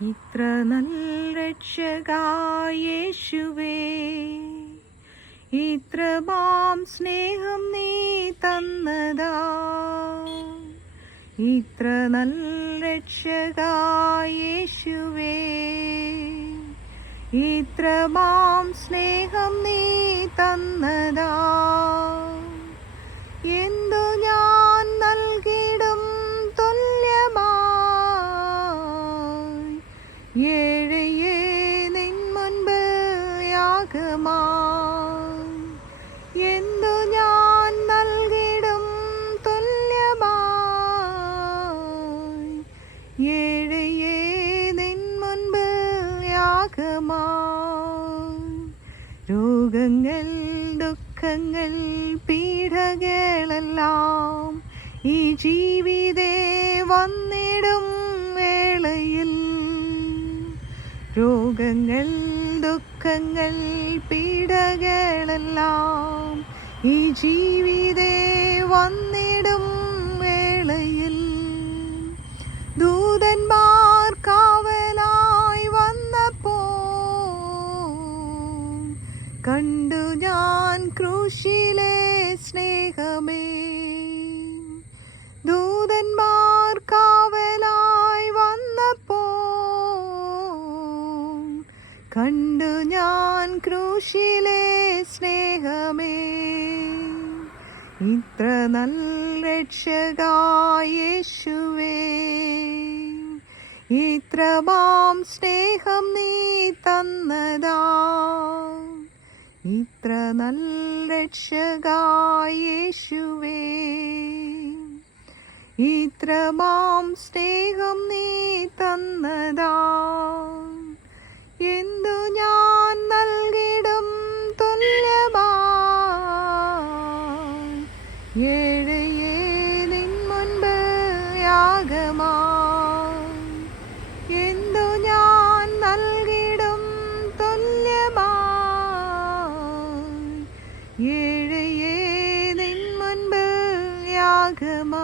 ഇത്ര നല്ല രക്ഷകായ യേശുവേ, ഇത്ര മാം സ്നേഹം നീ തന്നതാ. ഇത്ര നല്ല രക്ഷകായ യേശുവേ, ഇത്ര മാം സ്നേഹം നീ തന്നതാ. എന്തു ഞാൻ നൽകിടും തുല്യമായി, ഏഴയെ നിൻ മുൻപിൽ യാഗമായി. എന്തു ഞാൻ നൽകിടും തുല്യമായി, ഏഴയെ നിൻ മുൻപിൽ യാഗമായി. രോഗങ്ങൾ, ദുഃഖങ്ങൾ, പീഡകളെല്ലാം ഈ ജീവിതേ വന്നിടും വേളയിൽ. രോഗങ്ങൾ, ദുഃഖങ്ങൾ, പീഡകളെല്ലാം ഈ ജീവിതേ വന്നിടും വേളയിൽ. ദൂതന്മാർ കാവലായി വന്നപ്പോൾ കണ്ടു ഞാൻ ക്രൂശിലെ സ്നേഹമേ. ദൂതന്മാർ കാവലായി വന്നപ്പോൾ കണ്ടു ഞാൻ ക്രൂശിലെ സ്നേഹമേ. ഇത്ര നല്ല രക്ഷകായ യേശുവേ, ഇത്ര മാം സ്നേഹം നീ തന്നതാ. ഇത്ര നല്ല രക്ഷകായ യേശുവേ, ഇത്ര മാം സ്നേഹം നീ തന്നതാ. എന്തു ഞാൻ നൽകിടും തുല്യമായി, ഏഴയെ നിൻ മുൻപിൽ യാഗമായി. എന്തു ഞാൻ നൽകിടും തുല്യമായി, ഏഴയെ നിൻ മുൻപിൽ യാഗമായി.